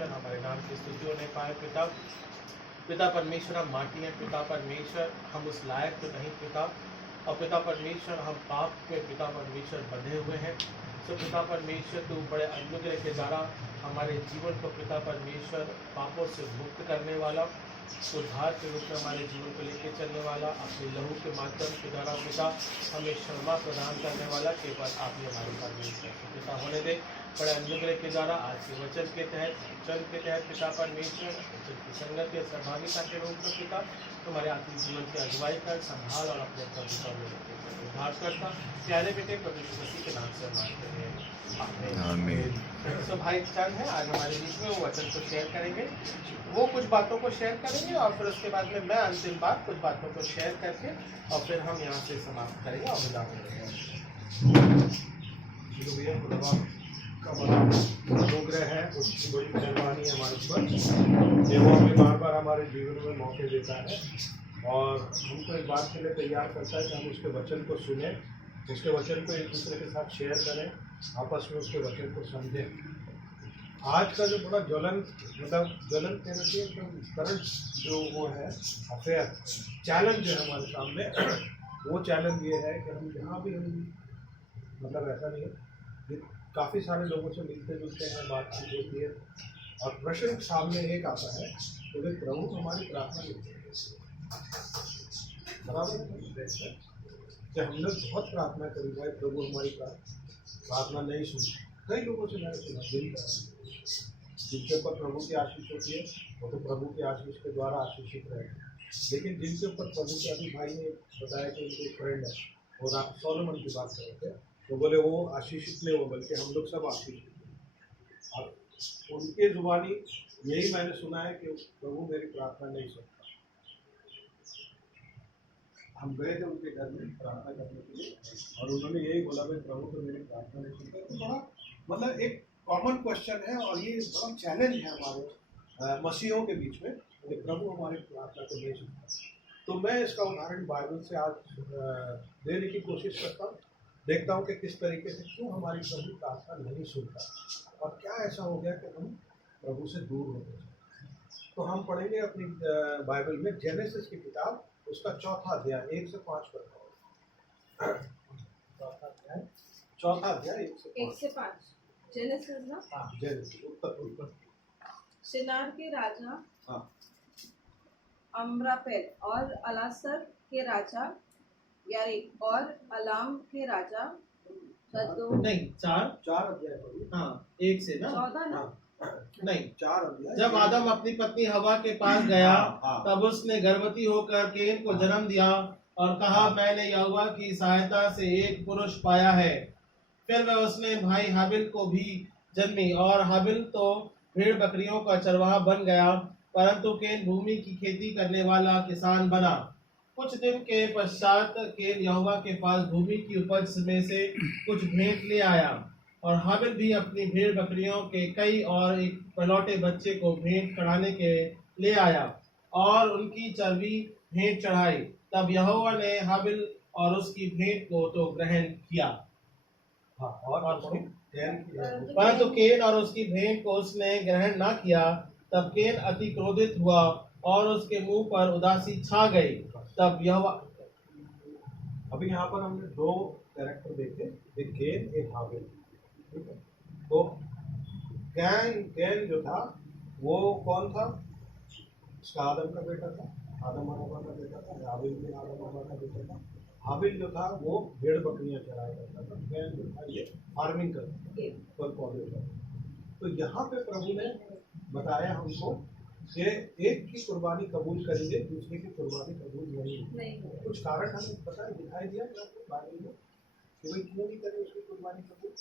परमेश्वर हमारे नाम की स्तुति होने पाए। पिता परमेश्वर, हम माटी हैं पिता परमेश्वर, हम उस लायक तो नहीं पिता, और पिता परमेश्वर हम पाप में पिता परमेश्वर बंधे हुए हैं। सो पिता परमेश्वर तू बड़े अनुग्रह के द्वारा हमारे जीवन को पिता परमेश्वर पापों से मुक्त करने वाला, उद्धार के रूप में हमारे जीवन को लेकर चलने वाला, अपने लहू के माध्यम के द्वारा पिता हमें क्षमा प्रदान करने वाला केवल आप ही हमारे परमेश्वर पिता होने दे। बड़े अनुग्रह के द्वारा आज के वचन के तहत पिता परमेश्वर वचन की संगत या सहभागिता के रूप में पिता तुम्हारे आत्मिक जीवन की अगुवाई कर, संभाल और अपने प्रभुता में उद्धार करता प्यारे बेटे प्रभु यीशु मसीह के नाम से मांगते हैं, आमीन। तो भाई चंद है आज हमारे बीच में, वो वचन को शेयर करेंगे, वो कुछ बातों को शेयर करेंगे और फिर उसके बाद में मैं अंतिम बात कुछ बातों को शेयर करके और फिर हम यहाँ से समाप्त करेंगे और विदा होंगे। का बड़ा अनुग्रह है, उसकी बड़ी मेहरबानी है हमारे ऊपर, ये वो हमें बार बार हमारे जीवन में मौके देता है और हमको एक बात के लिए तैयार करता है कि हम उसके वचन को सुने, उसके वचन को एक दूसरे के साथ शेयर करें, आपस में उसके वचन को समझें। आज का जो बड़ा ज्वलन कहना चाहिए तो करंट जो वो है अफेयर चैलेंज है हमारे सामने, वो चैलेंज ये है कि हम जहाँ भी हम ऐसा नहीं है, काफ़ी सारे लोगों से मिलते जुलते हैं, बातचीत होती है और प्रश्न सामने एक आता है तो वे प्रभु हमारी प्रार्थना लेते हैं। बराबर कि हमने बहुत प्रार्थना करी भाई प्रभु हमारी प्रार्थना नहीं सुनी। कई लोगों से मैंने सुना जिनके ऊपर प्रभु की आशीष होती है वो तो प्रभु की आशीष के द्वारा आशीषित रहे, लेकिन जिनके ऊपर प्रभु के अभी भाई ने बताया कि उनके एक फ्रेंड है और सोलोमन की बात कर रहे थे, तो बोले वो आशीषित नहीं हो बल्कि हम लोग सब आशीषित। और उनके जुबानी यही मैंने सुना है कि प्रभु मेरी प्रार्थना नहीं सुनता। हम गए थे उनके घर में प्रार्थना करने के लिए और उन्होंने यही बोला भाई प्रभु तो मेरी प्रार्थना नहीं सुनता। तो बड़ा एक कॉमन क्वेश्चन है और ये बड़ा चैलेंज है हमारे मसीहों के बीच में कि प्रभु हमारी प्रार्थना को नहीं सुनता। तो मैं इसका उदाहरण बाइबल से आज देने की कोशिश करता हूँ, देखता हूँ कि किस तरीके से क्यों हमारी प्रभु प्रार्थना नहीं सुनता और क्या ऐसा हो गया कि हम प्रभु से दूर हो गए। तो हम पढ़ेंगे अपनी बाइबल में जेनेसिस की किताब, उसका 4था अध्याय 1 से 5 पढ़ता हूँ। चौथा अध्याय 1 से 5 जेनेसिस ना? हाँ जेनेसिस उत्तर शिनार के राजा हाँ अम्रापेल और अलासर के राजा यारिक और अलाम के राजा नहीं चार अध्याय हाँ 1 से ना 14 ना नहीं 4 अध्याय। जब आदम अपनी पत्नी हवा के पास गया तब उसने गर्भवती होकर केन को जन्म दिया और कहा मैंने यहोवा की सहायता से एक पुरुष पाया है। फिर वह उसने भाई हाबिल को भी जन्मी और हाबिल तो भेड़ बकरियों का चरवाहा बन गया, परंतु केन भूमि की खेती करने वाला किसान बना। कुछ दिन के पश्चात केन यहोवा के पास भूमि की उपज में से कुछ भेंट ले आया और हाबिल भी अपनी भेड़ बकरियों के कई और एक पलौटे बच्चे को भेंट चढ़ाने के ले आया और उनकी चर्बी भेंट चढ़ाई। तब यहोवा ने हाबिल और उसकी भेंट को तो ग्रहण किया, परंतु केन और उसकी भेंट को उसने ग्रहण न किया। तब केन अति क्रोधित हुआ और उसके मुंह पर उदासी छा गई। तब यहोवा, अभी यहाँ पर हमने 2 कैरेक्टर देखे, एक केन एक हाबिल, ठीक है। तो केन जो था वो कौन था? उसका आदम का बेटा था, आदम हवा का बेटा था। हाबिल भी आदम हवा का बेटा था। हाबिल जो था वो भेड़ बकरियां चराया करता था, केन जो था ये फार्मिंग करता था, फल पौधे का। तो यहाँ पे प्रभु ने बताया हमको कि एक की कुर्बानी कबूल करेंगे, दूसरे की कुर्बानी कबूल नहीं। कुछ कारण हमें पता है, दिखाई दिया बाइबल में कि भाई क्यों नहीं करें उसकी कुर्बानी कबूल,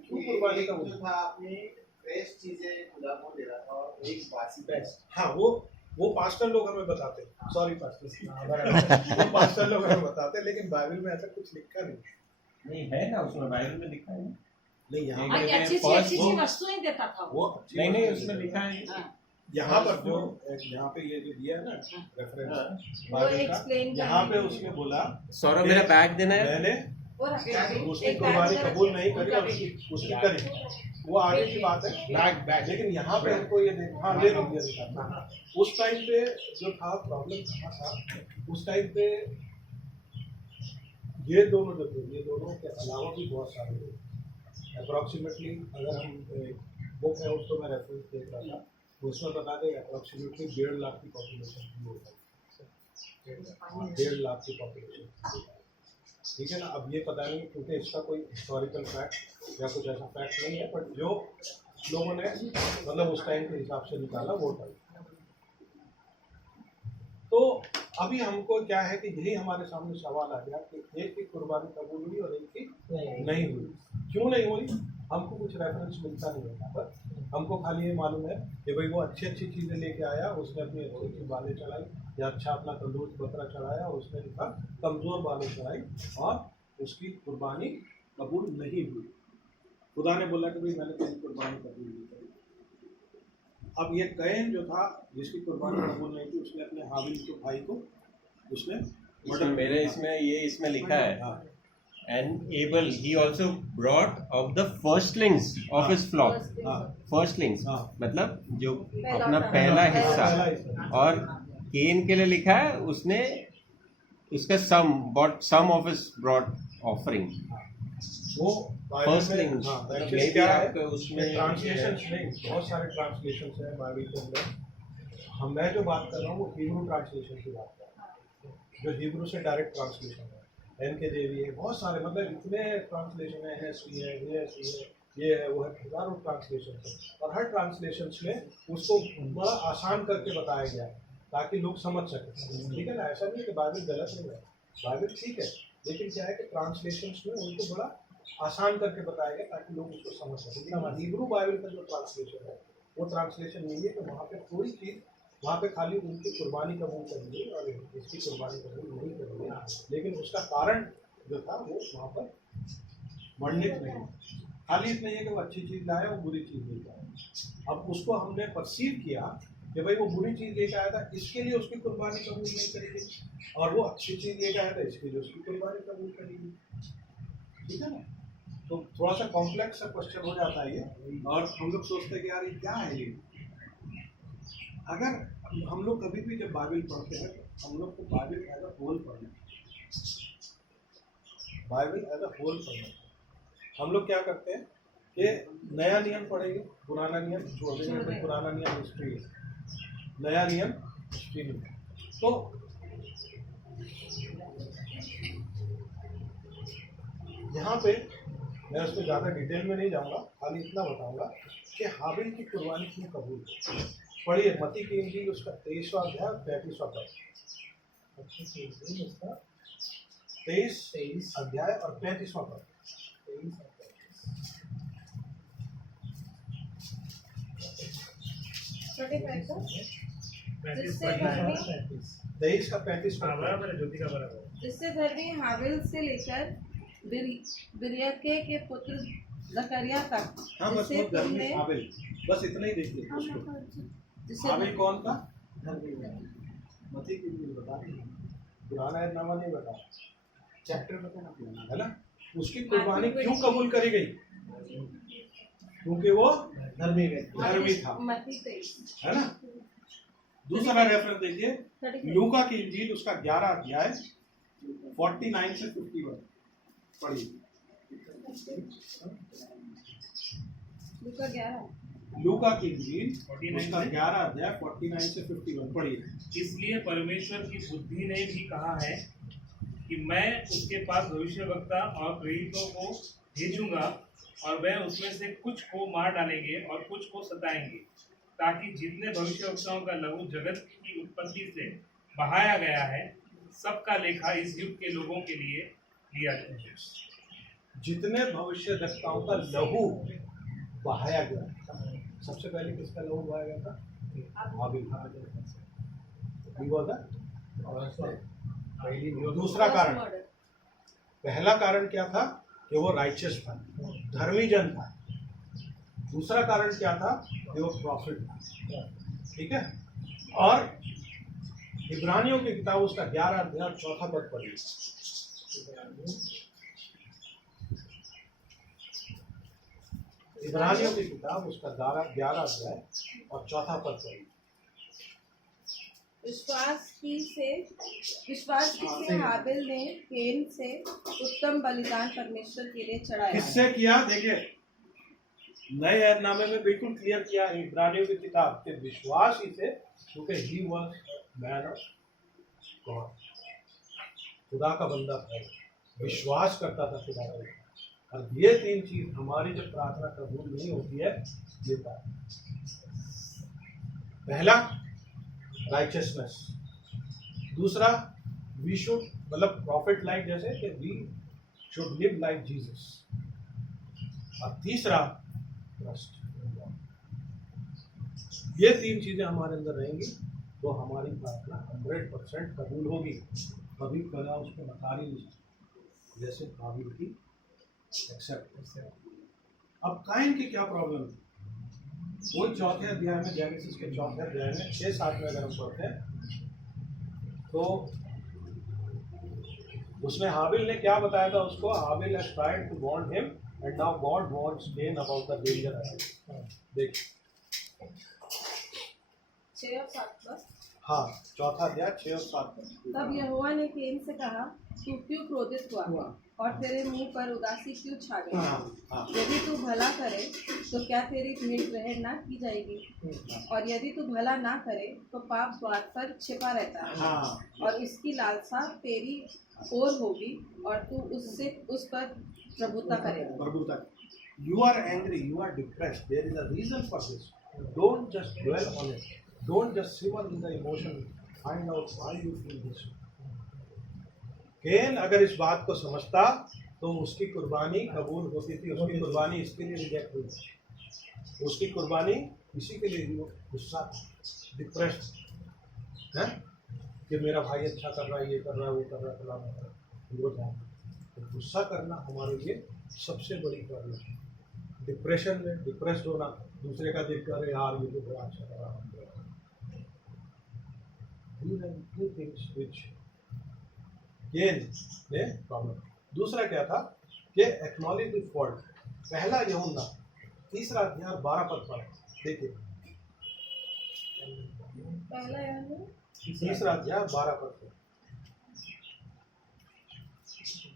क्यों कुर्बानी कबूल था? आपने फ्रेश चीजें खुदा को दे रहा था और एक बासी बेस्ट। हाँ वो पास्टर लोग हमें बताते हैं, सॉरी पास्टर वो पास्टर लोग हमें बताते हैं, लेकिन बाइबल में ऐसा कुछ लिखा नहीं है ना, उसमें बाइबल में लिखा है नहीं। यहाँ अच्छी वस्तुएं देता था वो नहीं उसमें लिखा है। यहाँ पर जो यहाँ पे ये जो दिया है ना रेफरेंस, यहाँ पे उसने बोला सौरभ मेरा बैग देना है, मैंने उसकी कुर्बानी कबूल नहीं करी और उसकी करी। वो आगे की बात है, लेकिन यहाँ पे हमको ये देखना, हाँ ले लो ये दिखाना। उस टाइम पे जो था प्रॉब्लम कहाँ था, उस टाइम पे ये दोनों जो थे, ये दोनों के अलावा भी बहुत सारे लोग अप्रॉक्सीमेटली, अगर हम बुक है उसको मैं रेफरेंस देख रहा था, उसमें बता दें अप्रॉक्सीमेटली 1.5 लाख की पॉपुलेशन थी वो, 1.5 लाख की पॉपुलेशन, ठीक है ना। अब ये पता नहीं क्योंकि इसका कोई हिस्टोरिकल फैक्ट या कुछ ऐसा फैक्ट नहीं है, बट जो लोगों ने मतलब उस टाइम के हिसाब से निकाला वो टाइम। तो अभी हमको क्या है कि यही हमारे सामने सवाल आ गया कि एक की कुर्बानी कबूल हुई और एक की नहीं हुई। क्यों नहीं हुई? हमको कुछ रेफरेंस मिलता नहीं है यहाँ पर। हमको खाली ये मालूम है कि भाई वो अच्छी अच्छी चीज़ें लेके आया, उसने अपनी अच्छी अच्छी बालें चढ़ाई, या अच्छा अपना तंदुरुस्त बकरा चढ़ाया, उसने लिखा कमज़ोर बालें चढ़ाई और उसकी कुर्बानी कबूल नहीं हुई। खुदा ने बोला कि भाई मैंने तेरी कुर्बानी कबूल नहीं करी। अब ये कैन जो था जिसकी कुर्बानी कबूल नहीं थी, उसने अपने हाबिल के भाई को उसने इसमें मेरे इसमें लिखा है and Abel he also brought of the firstlings of his flock, firstlings मतलब जो अपना पहला हिस्सा, और केन के लिए लिखा है उसने उसका some of his brought offering, वो firstlings। एक्चुअली क्या है उसमें ट्रांसलेशन नहीं, बहुत सारे ट्रांसलेशन हैं बाइबल के अंदर। मैं जो बात कर रहा हूँ वो हिब्रू ट्रांसलेशन की बात कर रहा हूँ, जो हिब्रू से डायरेक्ट ट्रांसलेशन है। NKJV है, बहुत सारे, मतलब इतने ट्रांसलेशन है, NSV है, VSV है, ये है वो है, हजारों ट्रांसलेशन है, और हर ट्रांसलेशन में उसको बड़ा आसान करके बताया गया है ताकि लोग समझ सकें, ठीक है ना। ऐसा नहीं कि बाइबल गलत नहीं है, बाइबल ठीक है, लेकिन क्या है कि ट्रांसलेशन में उनको बड़ा आसान करके बताया गया ताकि लोग उसको समझ सकें। हिब्रू बाइबल का जो ट्रांसलेशन है वो ट्रांसलेशन नहीं है कि वहाँ पे कोई चीज़, वहाँ पे खाली उनकी कुर्बानी कबूल करेंगे और इसकी कुर्बानी कबूल नहीं करेंगे, लेकिन उसका कारण जो था वो वहाँ पर वर्णित नहीं है। खाली इतना ही है कि वो अच्छी चीज़ लाया, वो बुरी चीज़ लेकर आया। अब उसको हमने परसीव किया कि भाई वो बुरी चीज़ लेकर आया था, इसके लिए उसकी कुर्बानी कबूल नहीं करेगी, और वो अच्छी चीज़ लेकर आया था, इसके लिए उसकी कुर्बानी कबूल करेगी, ठीक है ना। तो थोड़ा सा कॉम्प्लेक्स सा क्वेश्चन हो जाता है ये, और हम लोग सोचते हैं कि यार ये क्या है ये। अगर हम लोग कभी भी जब बाइबल पढ़ते हैं तो हम लोग को बाइबल एज अ होल पढ़ना है, बाइबल एज अ होल पढ़ना है। हम लोग क्या करते हैं कि नया नियम पढ़ेंगे, पुराना नियम छोड़ देंगे, पुराना नियम हिस्ट्री है, नया नियम हिस्ट्री नहीं। तो यहाँ पे मैं उसमें ज़्यादा डिटेल में नहीं जाऊँगा, खाली इतना बताऊँगा कि हाबिल की कुर्बानी क्यों कबूल है। पढ़िए मत्ती की इंजील उसका 23वां अध्याय 35वां पद, 23 अध्याय और 35वां पद। 23 का 35वां पद। जिससे धर्मी हाबिल से लेकर बिरियके के पुत्र जकरिया तक, हाँ बस जिसे वो धर्मी तुमने हाबिल, बस इतना ही देखिए उसको। जिसे हाबिल कौन था? मत्ती की इंजील बता रही है, पुराना ऐतनामा नहीं बता, चैप्टर बताना पुराना है ना। उसकी कुर्बानी क्यों कबूल करी गई? क्योंकि वो धर्मी था, मत्ती 23 है ना। दूसरा रेफरेंस देखिए लूका की इंजील उसका 11 अध्याय 49 से 51 पढ़िए। लूका की इंजील उसका 11 अध्याय 49 से 51 पढ़िए। इसलिए परमेश्वर की बुद्धि ने भी कहा है कि मैं उसके पास भविष्यवक्ता और प्रेरितों को भेजूंगा, और वह उसमें से कुछ को मार डालेंगे और कुछ को सताएंगे, ताकि जितने भविष्यवक्ताओं का लहू जगत की उत्पत्ति से बहाया गया है, सबका लेखा इस युग के लोगों के लिए लिया जाए। जितने भविष्यवक्ताओं का लहू बहाया गया, सबसे पहले किसका लहू बहाया गया था? हाबिल। दूसरा कारण, पहला कारण क्या था कि वो राइचियस था, धर्मी जन था। दूसरा कारण क्या था कि वो प्रॉफिट था, ठीक है। और इब्रानियों की किताब उसका 11 अध्याय 4 पद पढ़िए। इब्रानियों की किताब उसका 11 अध्याय और 4 पद पर। विश्वास की से हाबिल ने केन से उत्तम बलिदान परमेश्वर के लिए चढ़ाया। किससे किया? देखिए नए ऐतनामे में बिल्कुल क्लियर किया इब्रानियों की किताब के विश्वास ही से, क्योंकि he was man of God, खुदा का बंदा था, विश्वास करता था खुदा का। और ये 3 चीज हमारी जब प्रार्थना कबूल नहीं होती है, ये कारण। पहला राइचियसनेस, दूसरा वी शुड मतलब प्रॉफिट लाइक, जैसे कि we should live like Jesus, और तीसरा ट्रस्ट। ये 3 चीजें हमारे अंदर रहेंगी तो हमारी प्रार्थना 100% कबूल होगी। कभी खुदा उसको नकारी नहीं, जैसे हाबिल की एक्सेप्ट। अब काइन की क्या प्रॉब्लम है? वो 4थे अध्याय में, जेनेसिस के 4थे अध्याय में 6-7 में अगर हम पढ़ते हैं तो उसमें हाबिल ने क्या बताया था उसको? Habil has tried to warn him and now God warns Cain about the danger ahead. देखिए 6 और 7 पर। हाँ, 4था अध्याय 6 और 7 में। तब यहोवा ने केन से कहा, तू क्यों क्रोधित हुआ और तेरे मुंह पर उदासी क्यों छा गई? हाँ। यदि तू भला करे तो क्या तेरी भेंट ग्रहण ना की जाएगी? और यदि तू भला ना करे तो पाप द्वार पर छिपा रहता है, हाँ। और इसकी लालसा तेरी ओर होगी और तू उस पर प्रभुता करेगा। प्रभुता। You are angry, you are depressed. There is a reason for this. Don't just dwell on it. Don't just simmer in the emotion. Find out why you feel this way. केन अगर इस बात को समझता तो उसकी कुर्बानी कबूल होती थी। उसकी कुर्बानी इसके लिए रिजेक्ट हुई। उसकी कुर्बानी इसी के लिए गुस्सा, डिप्रेस्ड है कि मेरा भाई अच्छा कर रहा है, ये कर रहा है, वो कर रहा है, फलाना कर रहा है। तो गुस्सा करना हमारे लिए सबसे बड़ी प्रॉब्लम है। डिप्रेशन में डिप्रेस्ड होना, दूसरे का देख कर यार ये तो बड़ा अच्छा कर रहा है। केन ने प्रॉब्लम। दूसरा क्या था कि एक्नॉलेज द फॉल्ट। पहला यूहन्ना 3 अध्याय 12 पद पर देखिए। पहला यूहन्ना 3 अध्याय 12 पद पर।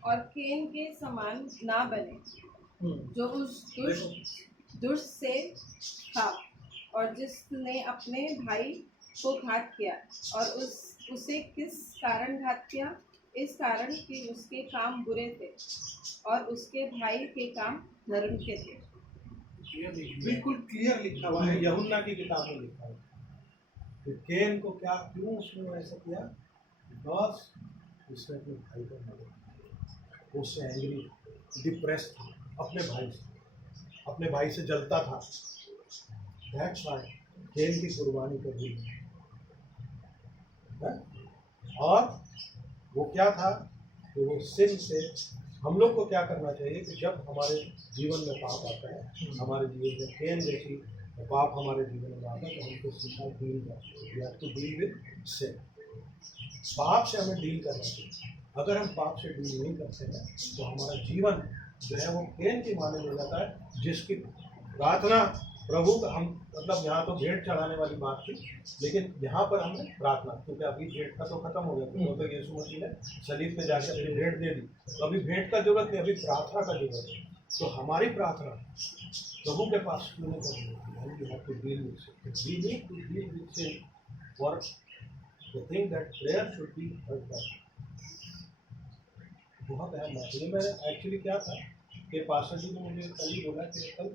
और केन के समान ना बने, जो उस दुष्ट से था और जिसने अपने भाई को घात किया। और उसे किस कारण घात किया? इस कारण कि उसके काम बुरे थे और उसके भाई के काम धर्म के थे। बिल्कुल क्लियर लिखा हुआ है, यूहन्ना की किताब में लिखा है कि केन को क्या, क्यों उसने ऐसा किया? बिकॉज उसने अपने भाई को मारा, उससे एंग्री, डिप्रेस था, अपने भाई से जलता था। दैट्स व्हाई केन की कुर्बानी कर दी। और वो क्या था कि वो सिन से, हम लोग को क्या करना चाहिए कि जब हमारे जीवन में पाप आता है, हमारे जीवन में केन जैसी पाप हमारे जीवन में आता है, तो हमको सीखा डील विद सिन। पाप से हमें डील करना चाहिए। अगर हम पाप से डील नहीं करते हैं तो हमारा जीवन जो है वो केन की माने हो जाता है, जिसकी प्रार्थना प्रभु का, हम मतलब यहाँ तो भेंट चढ़ाने वाली बात थी, लेकिन यहाँ पर हमने प्रार्थना, क्योंकि अभी भेंट का तो खत्म हो गया, तो यीशु मसीह ने सलीब पे जाकर अपनी भेंट दे दी, तो अभी भेंट का जरूरत नहीं, अभी प्रार्थना का जरूरत है। तो हमारी प्रार्थना प्रभु के पास क्यों नहीं करनी होती? For the thing that prayer should be heard by. बहुत अहम बात है। मैं एक्चुअली क्या था कि पास्टर जी ने मुझे कल ही बोला कि कल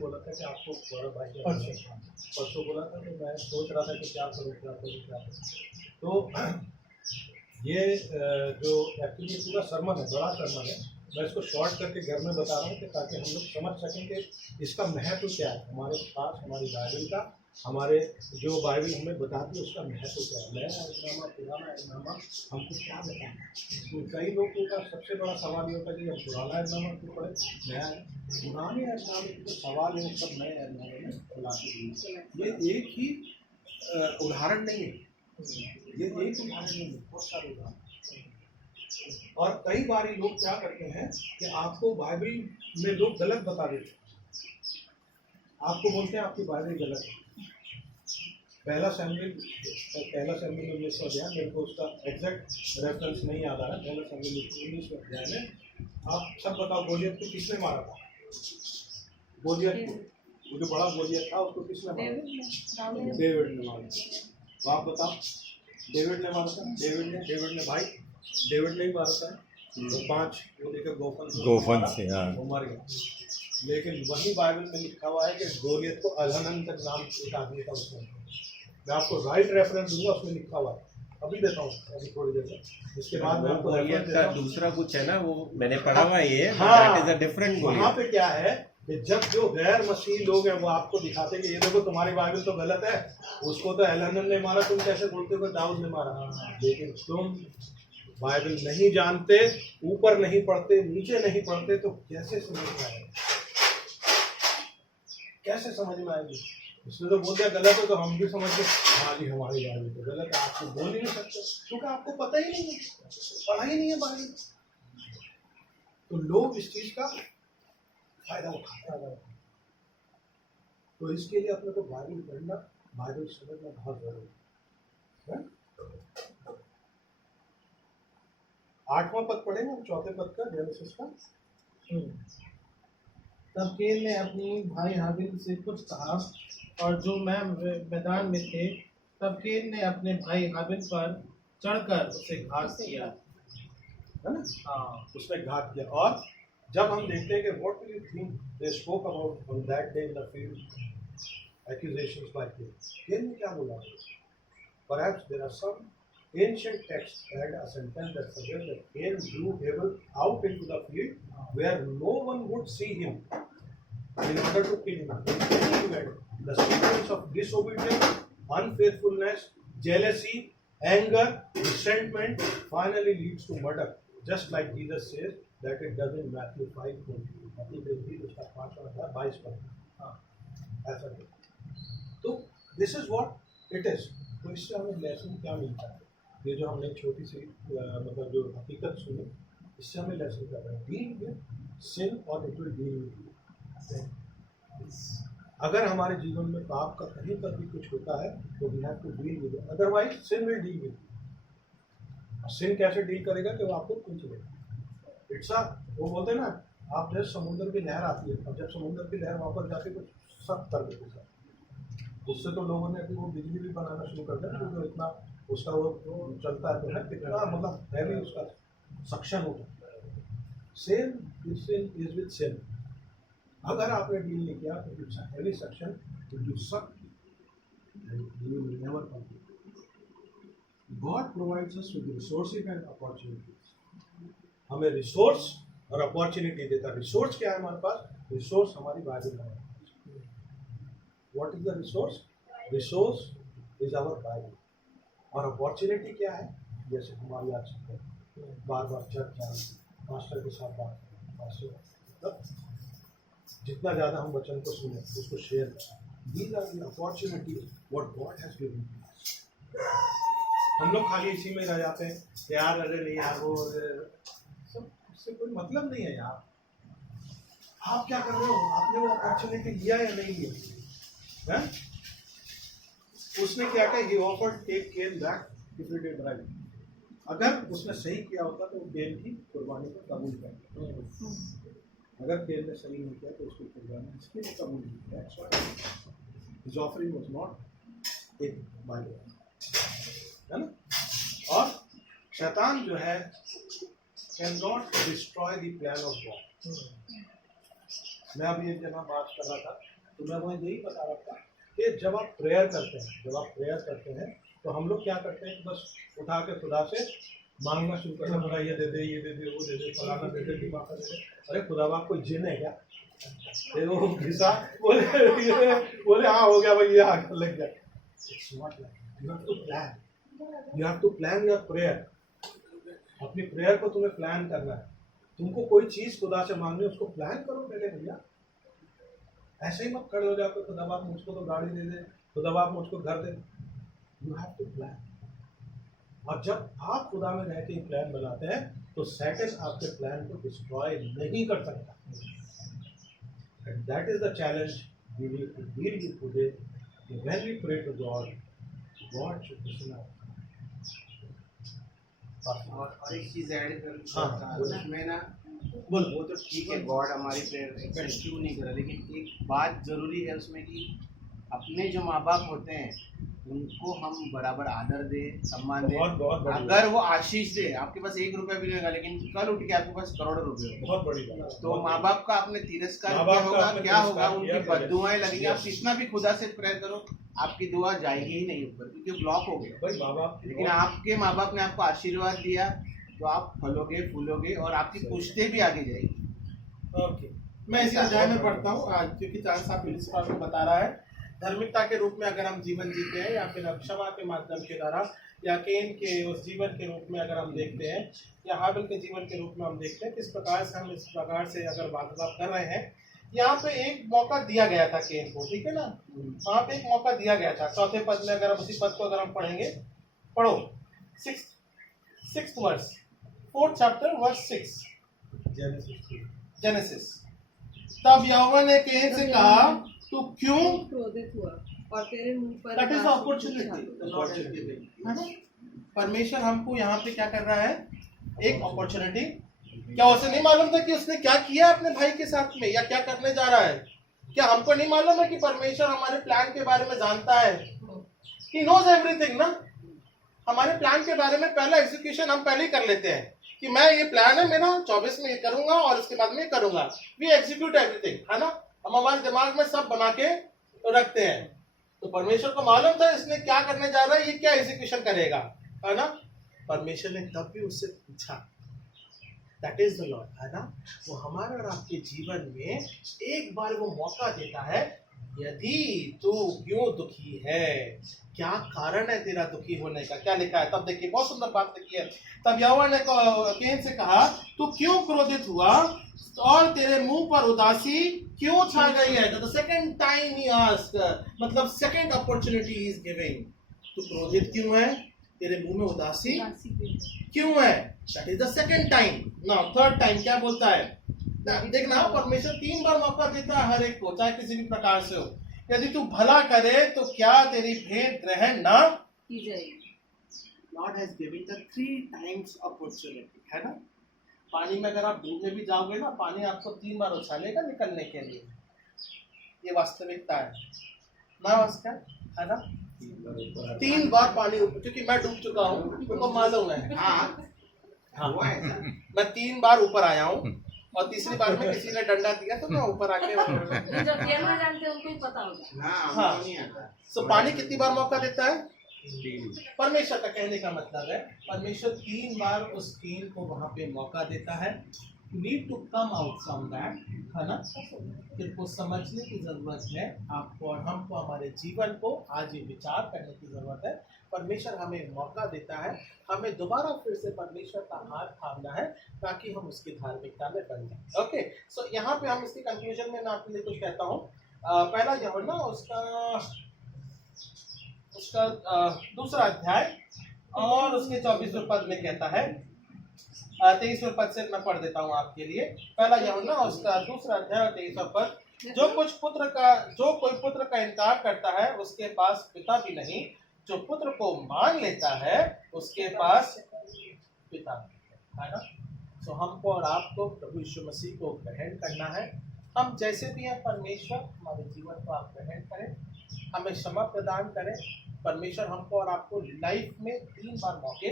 बोला था कि आपको बड़ा भाई परसों बोला था, तो मैं सोच रहा था कि क्या करूँ। तो ये जो एक्चुअली पूरा सरमन है, बड़ा सरमन है, मैं इसको शॉर्ट करके घर में बता रहा हूँ कि ताकि हम लोग समझ सकें कि इसका महत्व क्या है हमारे पास, हमारी बाइबल का, हमारे जो बाइबल हमें बताती है उसका महत्व क्या है। नया ऐतनामा, पुराना ऐतनामा हमको क्या बताना? तो कई लोगों का सबसे बड़ा सवाल ये होता है कि हम पुराना ऐतनामा क्यों पढ़े, नया है। पुराने ऐतनामे के जो सवाल है वो सब नए ऐतनामे में लाते हैं। ये एक ही उदाहरण नहीं है, ये एक उदाहरण नहीं है, बहुत सारे उदाहरण। और कई बार लोग क्या करते हैं कि आपको बाइबल में लोग गलत बता देते हैं आपको बोलते हैं आपकी बाइबल गलत है। पहला सैमुएल में 19 अध्याय, मेरे को उसका एग्जैक्ट रेफरेंस नहीं याद आ रहा। पहला सैमुएल 19 अध्याय में आप सब बताओ, गोलियत को किसने मारा था? गोलियत को, वो जो बड़ा गोलियत था उसको किसने मारा? डेविड ने मारा। तो आप बताओ, डेविड ने मारा था? डेविड ने भाई, डेविड ने ही मारा था। तो 5 वो लेकर गोफन से वो मर गया। लेकिन वही बाइबल में लिखा हुआ है कि गोलियत को अलहनन तक नाम एक आदमी का उसने। मैं आपको राइट रेफरेंस दूंगा, उसमें लिखा हुआ है, अभी देता हूँ अभी थोड़ी देर में। इसके बाद में आपको गोलियत का दूसरा कुछ है ना, वो मैंने पढ़ा हुआ है ये, हाँ, that is a different Goliath. वहाँ पे क्या है कि जब जो गैर मसीह लोग हैं वो आपको दिखाते हैं कि ये देखो तुम्हारी बाइबल तो गलत है, उसको तो एलहनन ने मारा, तुम कैसे बोलते हो दाऊद ने मारा? लेकिन तुम बाइबल नहीं जानते, ऊपर नहीं पढ़ते, नीचे नहीं पढ़ते, तो कैसे समझ में आएगा? कैसे समझ में आएगी? उसने तो बोल दिया गलत है, तो हम भी समझ गए हाँ जी हमारी बाइबल तो गलत है। आपको बोल ही नहीं सकते क्योंकि आपको पता ही नहीं है, पढ़ा ही नहीं है बाइबल। तो लोग इस चीज का फायदा उठाते हैं। तो इसके लिए अपने को बाइबल पढ़ना, बाइबल समझना बहुत जरूरी है। 8वां पद पढ़ेंगे, 4थे पद का जेनेसिस का। तब केन ने अपनी भाई हाबिल से कुछ कहा, और जो मैं मैदान में थे, तब केन ने अपने भाई हाबिल पर चढ़कर उसे घात किया। है ना? हाँ, उसने घात किया। और जब हम देखते हैं कि what do you think they spoke about on that day in the field, accusations by Cain ने क्या बोला? Perhaps there are some ancient texts add a sentence that suggests that Cain drew Abel out into the field where no one would see him in order to kill him. In any event, the sequence of disobedience, unfaithfulness, jealousy, anger, resentment finally leads to murder, just like Jesus says that it does in Matthew 5:20. Matthew 5 उसका 5 पद ऐसा है। तो this is what it is। तो इससे हमें lesson क्या मिलता है? ये जो हमने छोटी सी मतलब जो हकीकत सुनी, इससे हमें लेसन कर रहे हैं, डील विद सिन और it will deal with you. अगर हमारे जीवन में पाप का कहीं पर भी कुछ होता है तो we have to deal with it, otherwise sin will deal with you. Sin कैसे डील करेगा कि वो आपको पूछ लेगा। इट्स वो बोलते हैं ना, आप जब समुद्र की लहर आती है और जब समुद्र की लहर वापस जाती है तो सब कर देते सर। उससे तो लोगों ने अभी वो बिजली भी बनाना शुरू कर दिया, क्योंकि इतना उसका वो चलता है तो है कितना मतलब हैवी उसका सक्शन होता है। Same is with sin. अगर आपने डील नहीं किया तो it's a heavy suction, you suck you will never complete. God provides us with resources and opportunities. हमें रिसोर्स और अपॉर्चुनिटी देता है। रिसोर्स क्या है हमारे पास? रिसोर्स हमारी बाइबल है। What is the resource? Resource is our Bible. और अपॉर्चुनिटी क्या है? जैसे हमारी आज बार बार चर्च जाना, मास्टर के साथ बात करना, मास्टर मतलब जितना ज़्यादा हम वचन को सुने उसको शेयर करें। These are the opportunities what God has given to us. हम लोग खाली इसी में रह जाते हैं, यार अरे नहीं यार वो सब, इससे कोई मतलब नहीं है यार। आप क्या कर रहे हो? आपने वो अपॉर्चुनिटी लिया या नहीं लिया? है? उसने क्या कहा? He offered taken back if he did right. अगर उसने सही किया होता तो केन की कुर्बानी को कबूल करता। अगर केन ने सही नहीं किया तो उसकी कुर्बानी इसके लिए कबूल नहीं किया। That's why his offering was not taken by God, है ना? और शैतान जो है can not destroy the plan of God. मैं अभी एक जगह बात कर रहा था तो मैं वहाँ यही बता रहा था कि जब आप प्रेयर करते हैं तो हम लोग क्या करते हैं? बस उठा के खुदा से मांगना शुरू करते हैं, खुदा ये दे दे, ये दे दे, वो दे दे, फलाना दे दे, दिमाग दे दे। अरे खुदा बाप कोई जिन है क्या? वो घिसा बोले हाँ हो गया भाई, ये आगे लग गया। It's not like. You have to plan, you have to plan your prayer. अपनी प्रेयर को तुम्हें प्लान करना है। तुमको कोई चीज खुदा से मांगनी, उसको प्लान करो पहले भैया। ऐसे ही मत खड़े हो जाओ, खुदा बाप मुझको तो गाड़ी दे दे, खुदा बाप मुझको घर दे। You have to plan. और जब आप खुदा में रह के प्लान बनाते हैं तो सैटन आपके प्लान को डिस्ट्रॉय नहीं कर सकता। And that is the challenge we will be today. When we pray to God, God should listen us. और एक चीज ऐड कर हाँ, उसमें ना बोल। वो तो ठीक है, गॉड हमारी प्रेयर एक्सेप्ट क्यों नहीं कर रहा, लेकिन एक बात जरूरी है उसमें कि अपने जो माँ बाप होते हैं उनको हम बराबर आदर दे, सम्मान दे। बहुत बड़ी अगर वो आशीष दे, आपके पास 1 रुपया भी नहीं होगा, लेकिन कल उठ के आपके पास करोड़ों रुपए हो, बहुत बड़ी बात। तो माँ बाप का आपने तिरस्कार माँ किया बाप का होगा, आपने क्या होगा, तिरस्कार उनकी किया, बद्दुआएं लगेंगी। आप yes. कितना भी खुदा से प्रेयर करो, आपकी दुआ जाएगी ही नहीं ऊपर, क्योंकि ब्लॉक हो गया। भाई माँ बाप लेकिन आपके माँ बाप ने आपको आशीर्वाद दिया, तो आप फलोगे फूलोगे और आपकी पुश्ते भी आगे जाएगी। ओके, मैं इसी अध्याय में पढ़ता हूँ आज, क्योंकि चांद साहब प्रिंसिपल को बता रहा है धार्मिकता के रूप में अगर हम जीवन जीते हैं, या फिर क्षमा के माध्यम के द्वारा, या केन के उस जीवन के रूप में अगर हम देखते हैं, या हाबिल के जीवन के रूप में हम देखते हैं, किस प्रकार से हम इस प्रकार से अगर वार्तालाप कर रहे हैं। यहाँ पे एक मौका दिया गया था केन को, ठीक है ना, वहाँ पे एक मौका दिया गया था। चौथे पद में अगर हम उसी पद को अगर हम पढ़ेंगे, पढ़ो 6th verse, 4th chapter verse 6 genesis. तब यहोवा ने केन से कहा, तू क्यों क्रोधित हुआ और तेरे मुंह पर दैट इज उदासी अपॉर्चुनिटी, है ना। परमेश्वर हमको यहाँ पे क्या कर रहा है, एक अपॉर्चुनिटी। क्या उसे नहीं मालूम था कि उसने क्या किया अपने भाई के साथ में, या क्या करने जा रहा है? क्या हमको नहीं मालूम है कि परमेश्वर हमारे प्लान के बारे में जानता है? ही नोज एवरीथिंग ना। हमारे प्लान के बारे में पहला एग्जीक्यूशन हम पहले ही कर लेते हैं कि मैं ये प्लान है मेरा, 24 में ये करूंगा और इसके बाद में ये करूंगा। वी एग्जीक्यूट एवरीथिंग, है ना। हम हमारे दिमाग में सब बना के रखते हैं। तो परमेश्वर को मालूम था इसने क्या करने जा रहा है, ये क्या एग्जीक्यूशन करेगा, है ना। परमेश्वर ने तब भी उससे पूछा, दैट इज द लॉर्ड, है ना। वो हमारे और आपके जीवन में एक बार वो मौका देता है, यदि तू क्यों दुखी है, क्या कारण है तेरा दुखी होने का, क्या लिखा है। तब देखिए बहुत सुंदर बात लिखी है। तब यहोवा ने केन से कहा, तू क्यों क्रोधित हुआ और तेरे मुंह पर उदासी क्यों छा गई है। तो सेकंड टाइम ही आस्क, मतलब सेकंड अपॉर्चुनिटी इज गिविंग। तू क्रोधित क्यों है, तेरे मुंह में उदासी क्यों है, that is the second time. Now third time क्या बोलता है, देखना परमेश्वर 3 बार मौका देता है हर एक को, चाहे किसी भी प्रकार से हो। यदि तू भला करे तो क्या तेरी भेंट ग्रहण ना की जाएगी। Lord has given the 3 times opportunity, है ना। पानी में अगर आप डूबने भी जाओगे ना, पानी आपको 3 बार उछालेगा निकलने के लिए। ये वास्तविकता है ना, उसका, है ना। 3 बार पानी, क्योंकि मैं डूब चुका हूँ, तुमको मालूम है। हाँ, मैं 3 बार ऊपर आया हूँ और तीसरी बार में किसी ने डंडा दिया तो मैं ऊपर आके जो तैरना जानते हैं उनको ही पता होगा। हाँ, सो पानी कितनी बार मौका देता है? परमेश्वर का कहने का मतलब है परमेश्वर 3 बार उस टीम को वहां पे मौका देता है। Need to come out from that, है ना। फिर को समझने की जरूरत है आपको और हमको, हमारे जीवन को आज ये विचार करने की जरूरत है। परमेश्वर हमें मौका देता है, हमें दोबारा फिर से परमेश्वर का हाथ थामना है ताकि हम उसकी धार्मिकता में बन जाए। ओके, सो यहाँ पे हम इसके कंक्लूजन में मैं आपके लिए कुछ कहता हूँ। पहला यूहन्ना उसका दूसरा अध्याय और उसके 24वें पद में कहता है, 23वें पद से मैं पढ़ देता हूँ आपके लिए। पहला यूहन्ना उसका दूसरा अध्याय और 23वां पद, जो कोई पुत्र का इनकार करता है उसके पास पिता भी नहीं, जो पुत्र को मान लेता है उसके पास पिता है ना। सो हमको और आपको प्रभु यीशु मसीह को ग्रहण करना है। हम जैसे भी हैं, परमेश्वर हमारे जीवन को आप ग्रहण करें, हमें क्षमा प्रदान करें। परमेश्वर हमको और आपको लाइफ में 3 बार मौके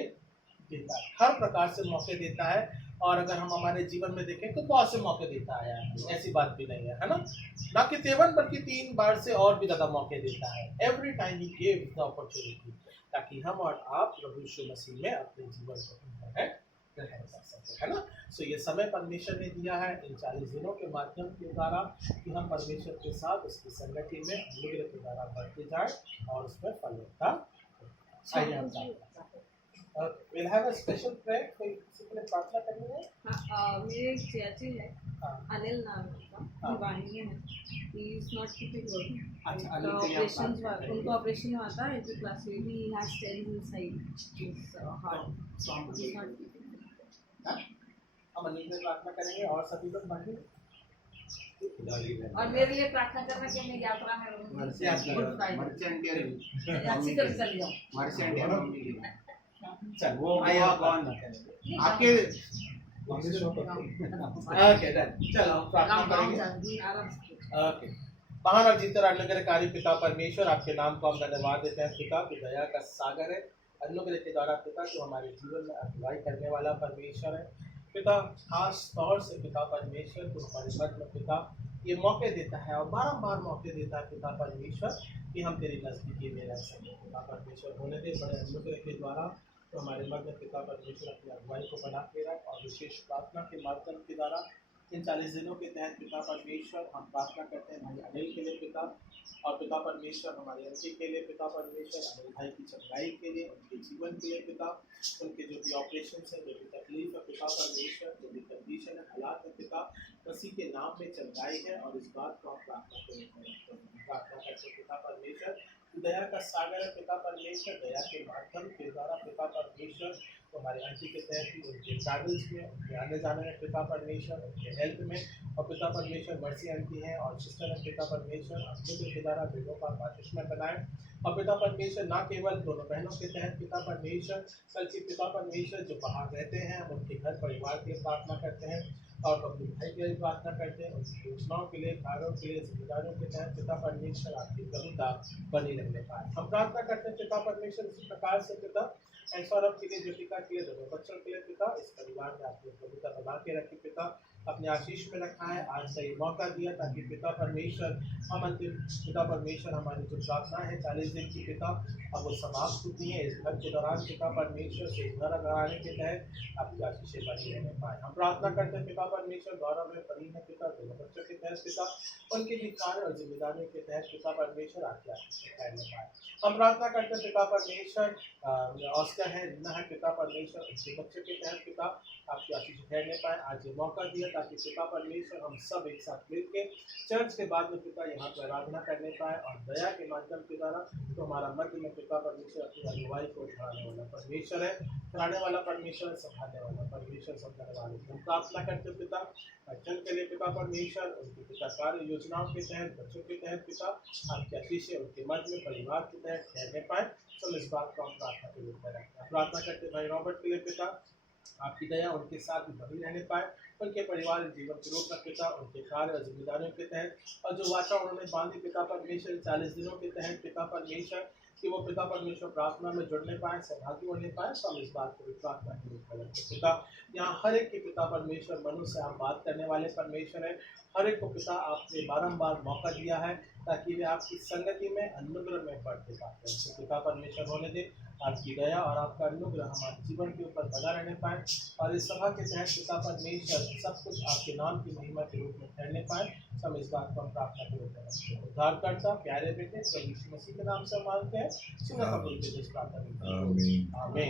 देता है, हर प्रकार से मौके देता है। और अगर हम हमारे जीवन में देखें तो बहुत से मौके देता है, ऐसी बात भी नहीं है ना। ना कि 7 बल्कि 3 बार से और भी ज्यादा मौके देता है। Every time he give the opportunity, ताकि हम और आप प्रभु यीशु मसीह में अपने जीवन को ग्रहण कर सकें, है ना। सो ये समय परमेश्वर ने दिया है इन 40 दिनों के माध्यम के द्वारा कि हम परमेश्वर के साथ उसकी संगति में अनुग्रह के द्वारा बढ़ते जाए और उसमें फलता। आइए हम we'll have a special prayer। कोई किसी के लिए प्रार्थना करनी है? हाँ, मेरे एक चाची है, हाँ। अनिल नाम है उसका, वाहिनी है। he is not keeping good। अच्छा, अनिल के लिए आप बात कर रहे हैं। उनको ऑपरेशन हुआ था इंटरक्लासुअल, he has stents inside his heart। So हम He is not keeping good। हम अनिल के लिए प्रार्थना करेंगे और सभी लोग बाकी और मेरे लिए प्रार्थना करना कि मैं यात्रा में रहूं। अच्छी तरह चली जाऊं। चल वो आपके ओके चलो प्रार्थना करेंगे। आराम से। ओके महान और जीते अनुग्रहकारी पिता परमेश्वर, आपके नाम को हम धन्यवाद देते हैं पिता, कि दया का सागर है, अनुग्रह के द्वारा पिता जो हमारे जीवन में अगुवाई करने वाला परमेश्वर है पिता। खास तौर से पिता परमेश्वर जो हमारे मध्य में पिता ये मौके देता है और बारंबार मौके देता है पिता परमेश्वर कि हम तेरी नजदीकी में रह सकें। पिता परमेश्वर होने दे बड़े अनुग्रह के द्वारा तो हमारे मध्य में पिता परमेश्वर अपनी अगुवाई को बना के रख, और विशेष प्रार्थना के माध्यम के द्वारा इन 40 दिनों के तहत पिता परमेश्वर हम प्रार्थना करते हैं भाई अनिल के लिए पिता, और पिता परमेश्वर हमारे अंकी के लिए पिता परमेश्वर, अनिल भाई की चंगाई के लिए, उनके जीवन के लिए पिता, उनके जो भी ऑपरेशन है, जो भी तकलीफ है पिता परमेश्वर, जो भी कंडीशन है, हालात है पिता, मसीह के नाम में चंगाई है। और इस बात को हम प्रार्थना करते पिता परमेश्वर, दया का सागर है पिता परमेश्वर, दया के माध्यम के द्वारा पिता परमेश्वर तो हमारे आंटी के तहत भी उनके ट्रैवल्स में, उनके आने जाने में पिता परमेश्वर, उनके हेल्थ में, और पिता परमेश्वर मर्सी आंटी हैं और सिस्टर है पिता परमेश्वर, अनुग्रह के द्वारा बेटों का आशीष में बनाए। और पिता परमेश्वर ना केवल दोनों बहनों के तहत पिता परमेश्वर, बल्कि पिता परमेश्वर जो बाहर रहते हैं उनके घर परिवार के लिए प्रार्थना करते हैं, और अपने भाई के लिए प्रार्थना करते हैं, उनकी योजनाओं के लिए, कार्यों के लिए, जिम्मेदारियों के तहत पिता परमेश्वर आपकी प्रभुता बनी रहने पाए। हम प्रार्थना करते हैं पिता परमेश्वर इसी प्रकार से पिता सौरभ के लिए, ज्योतिका के लिए, दोनों बच्चों के लिए पिता, इस परिवार में आपने प्रभुता बना के रखी पिता, अपने आशीष में रखा है। आज का ये मौका दिया ताकि पिता परमेश्वर हम अंतिम पिता परमेश्वर हमारी जो प्रार्थना है 40 दिन की पिता अब वो समाप्त होती है। इस घर के दौरान पिता परमेश्वर से घर लगाने के तहत आपकी आशीषें बनी रहने पाए। हम प्रार्थना करते हैं पिता परमेश्वर गौरव में परी है पिता, दोनों बच्चों के तहत पिता, उनके भी कार्य और जिम्मेदारियों के तहत पिता परमेश्वर आपकी आशीषें फैलने पाए। हम प्रार्थना करते हैं पिता परमेश्वर ऑस्कर है, रीना है पिता परमेश्वर, उनके बच्चे के तहत पिता आपकी आशीष ठहरने पाए। आज ये मौका दिया ताकि पिता परमेश्वर हम सब एक साथ मिल के चर्च के बाद में पिता यहाँ पर आराधना करने पाए, और दया के माध्यम के द्वारा तो हमारा मध्य में पिता परमेश्वर अपनी अगुवाई को उठाने वाला परमेश्वर है, कराने वाला परमेश्वर, संभालने वाला परमेश्वर, समझाने वाले। हम प्रार्थना करते पिता बच्चों के लिए पिता परमेश्वर, उनके पिता कार्य योजनाओं के तहत, बच्चों के तहत पिता आपकी आशीषें उनके मध्य में परिवार के तहत ठहरने पाए। तो इस बात को हम प्रार्थना के रूप में रखते हैं। प्रार्थना करते भाई रॉबर्ट के लिए पिता, आपकी दया उनके साथ भी बनी रहने पाए, उनके परिवार जीवन के रूप में पिता, उनके कार्य और जिम्मेदारियों के तहत, और जो वाचा उन्होंने बांधी पिता परमेश्वर 40 दिनों के तहत पिता परमेश्वर कि वो पिता परमेश्वर प्रार्थना में जुड़ने पाए, सहभागी होने पाए। तो हम इस बात को भी प्रार्थना के रूप में रखते हैं पिता। यहाँ हर एक के पिता परमेश्वर मनु से आप बात करने वाले परमेश्वर है, हर एक को पिता आपने बारंबार मौका दिया है ताकि वे आपकी संगति में अनुग्रह में बढ़ते पाते हैं। तो पिता परमेश्वर होने दे आपकी दया और आपका अनुग्रह हमारे जीवन के ऊपर बना रहने पाए, और इस सभा के तहत पिता परमेश्वर सब कुछ आपके नाम की महिमा के रूप में ठहरने पाए। हम इस बात को हम प्रार्थना के रूप में रखते हैं। उद्धारकर्ता प्यारे बेटे प्रभु यीशु मसीह के नाम से मांगते हैं, सुनो कबूल के जिस प्रार्थना। आमीन।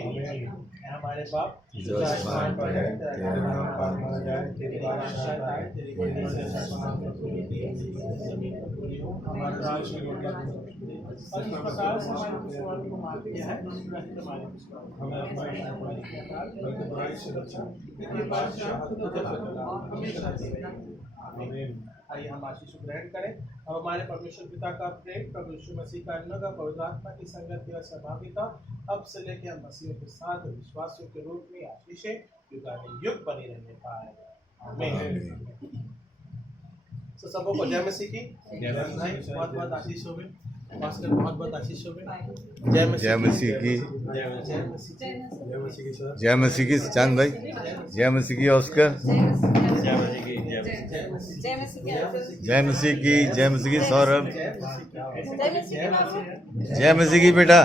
हमारे बाप जो आसमान पर है, तेरा नाम पाक जाए, तेरी बादशाह आए, तेरी मर्जी से आसमान पर पूरी जमीन पर पूरी हो। हमारा राज में और इस प्रकार से हमारे विश्वास को माफ किया है, हमारे हमें अपनी बुराई से बचा, तेरी बादशाह हमेशा। आमीन। आइए हम आशीष ग्रहण करें। अब हमारे परमेश्वर पिता का प्रेम, प्रभु यीशु मसीह का अनुग्रह, पवित्र आत्मा की संगति और सहभागिता अब से लेकर हम मसीह के साथ विश्वासियों के रूप में आशीषें युग बनी रहने पाए। आमीन। तो सबों को जय मसीह की बहुत बहुत आशीष हो। बहुत बहुत आशीष हो। जय मसीह की, जय मसीह की चांद भाई, जय मसीह की ऑस्कर, जय मसीह की, जय मसीह की सौरभ, जय मसीह की बेटा।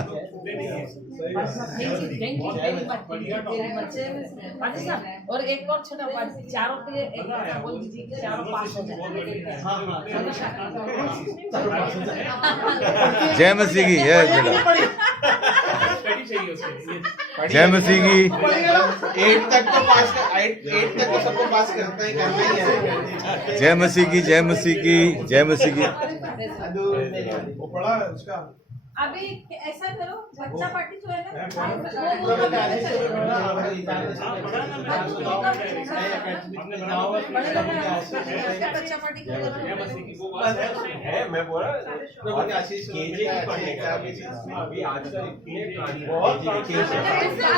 और एक और छोटा बात, चारों के लिए एक बार बोल दीजिए कि चारों पास हो जाए। जय मसीह की, जय बेटा, जय मसीह की। 8 तक तो पास कर, 8 तक तो सबको पास करना ही है। जय मसीह की, जय मसीह की, जय मसीह की। वो पढ़ा उसका अभी ऐसा करो, बच्चा पार्टी जो है ना प्रभु के आशीष से बढ़ना हमारी जान से बच्चा पार्टी क्यों कर रहे हो? है मैं बोल रहा प्रभु के आशीष से केजे पढ़ने का अभी आजकल इतने बहुत एजुकेशन ऐसा